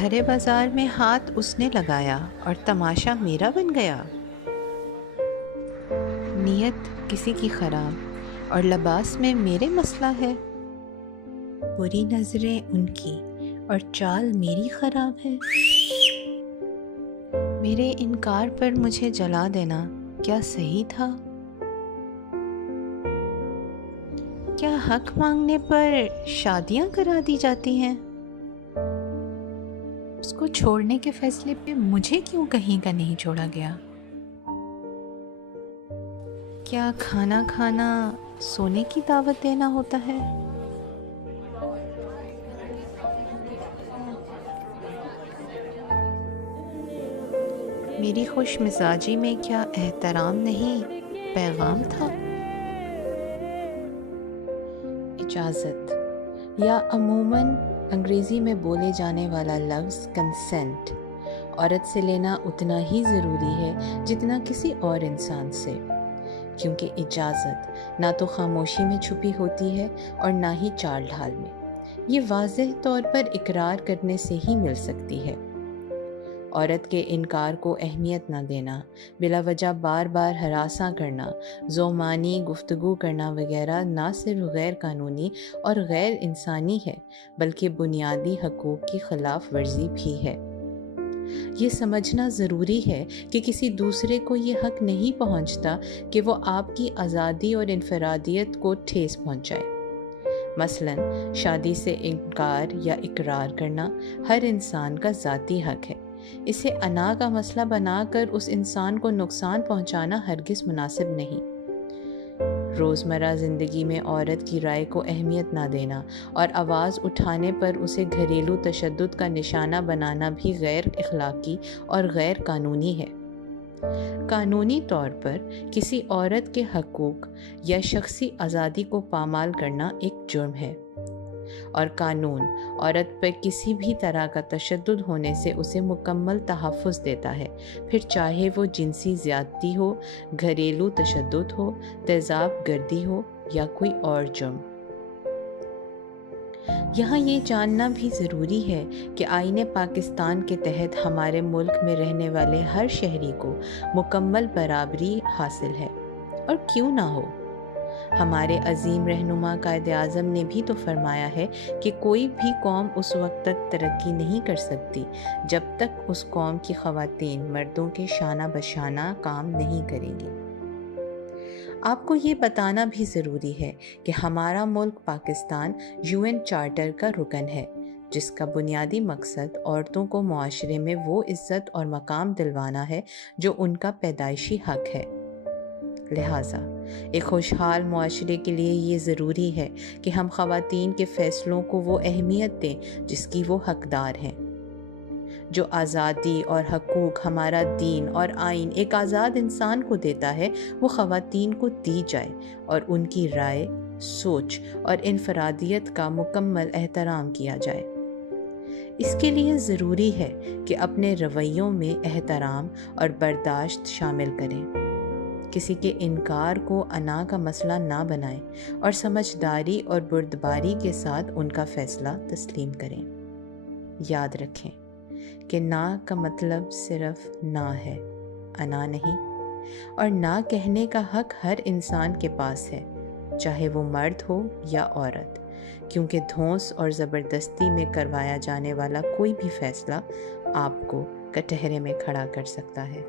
بھرے بازار میں ہاتھ اس نے لگایا اور تماشا میرا بن گیا۔ نیت کسی کی خراب اور لباس میں میرے مسئلہ ہے، بری نظریں ان کی اور چال میری خراب ہے۔ میرے انکار پر مجھے جلا دینا کیا صحیح تھا؟ کیا حق مانگنے پر شادیاں کرا دی جاتی ہیں؟ اس کو چھوڑنے کے فیصلے پہ مجھے کیوں کہیں کا نہیں چھوڑا گیا؟ کیا کھانا کھانا سونے کی دعوت دینا ہوتا ہے؟ میری خوش مزاجی میں کیا احترام نہیں پیغام تھا؟ اجازت یا عموماً انگریزی میں بولے جانے والا لفظ کنسنٹ عورت سے لینا اتنا ہی ضروری ہے جتنا کسی اور انسان سے، کیونکہ اجازت نہ تو خاموشی میں چھپی ہوتی ہے اور نہ ہی چال ڈھال میں، یہ واضح طور پر اقرار کرنے سے ہی مل سکتی ہے۔ عورت کے انکار کو اہمیت نہ دینا، بلا وجہ بار بار ہراساں کرنا، ذومانی گفتگو کرنا وغیرہ نہ صرف غیر قانونی اور غیر انسانی ہے بلکہ بنیادی حقوق کی خلاف ورزی بھی ہے۔ یہ سمجھنا ضروری ہے کہ کسی دوسرے کو یہ حق نہیں پہنچتا کہ وہ آپ کی آزادی اور انفرادیت کو ٹھیس پہنچائے۔ مثلاً شادی سے انکار یا اقرار کرنا ہر انسان کا ذاتی حق ہے، اسے انا کا مسئلہ بنا کر اس انسان کو نقصان پہنچانا ہرگز مناسب نہیں۔ روزمرہ زندگی میں عورت کی رائے کو اہمیت نہ دینا اور آواز اٹھانے پر اسے گھریلو تشدد کا نشانہ بنانا بھی غیر اخلاقی اور غیر قانونی ہے۔ قانونی طور پر کسی عورت کے حقوق یا شخصی آزادی کو پامال کرنا ایک جرم ہے، اور قانون عورت پر کسی بھی طرح کا تشدد ہونے سے اسے مکمل تحفظ دیتا ہے، پھر چاہے وہ جنسی زیادتی ہو، گھریلو تشدد ہو، تیزاب گردی ہو یا کوئی اور جرم۔ یہاں یہ جاننا بھی ضروری ہے کہ آئین پاکستان کے تحت ہمارے ملک میں رہنے والے ہر شہری کو مکمل برابری حاصل ہے، اور کیوں نہ ہو۔ ہمارے عظیم رہنما قائد اعظم نے بھی تو فرمایا ہے کہ کوئی بھی قوم اس وقت تک ترقی نہیں کر سکتی جب تک اس قوم کی خواتین مردوں کے شانہ بشانہ کام نہیں کریں گی۔ آپ کو یہ بتانا بھی ضروری ہے کہ ہمارا ملک پاکستان UN چارٹر کا رکن ہے، جس کا بنیادی مقصد عورتوں کو معاشرے میں وہ عزت اور مقام دلوانا ہے جو ان کا پیدائشی حق ہے۔ لہٰذا ایک خوشحال معاشرے کے لیے یہ ضروری ہے کہ ہم خواتین کے فیصلوں کو وہ اہمیت دیں جس کی وہ حقدار ہیں۔ جو آزادی اور حقوق ہمارا دین اور آئین ایک آزاد انسان کو دیتا ہے، وہ خواتین کو دی جائے اور ان کی رائے، سوچ اور انفرادیت کا مکمل احترام کیا جائے۔ اس کے لیے ضروری ہے کہ اپنے رویوں میں احترام اور برداشت شامل کریں، کسی کے انکار کو انا کا مسئلہ نہ بنائیں اور سمجھداری اور بردباری کے ساتھ ان کا فیصلہ تسلیم کریں۔ یاد رکھیں کہ نا کا مطلب صرف نا ہے، انا نہیں، اور نا کہنے کا حق ہر انسان کے پاس ہے، چاہے وہ مرد ہو یا عورت، کیونکہ دھونس اور زبردستی میں کروایا جانے والا کوئی بھی فیصلہ آپ کو کٹہرے میں کھڑا کر سکتا ہے۔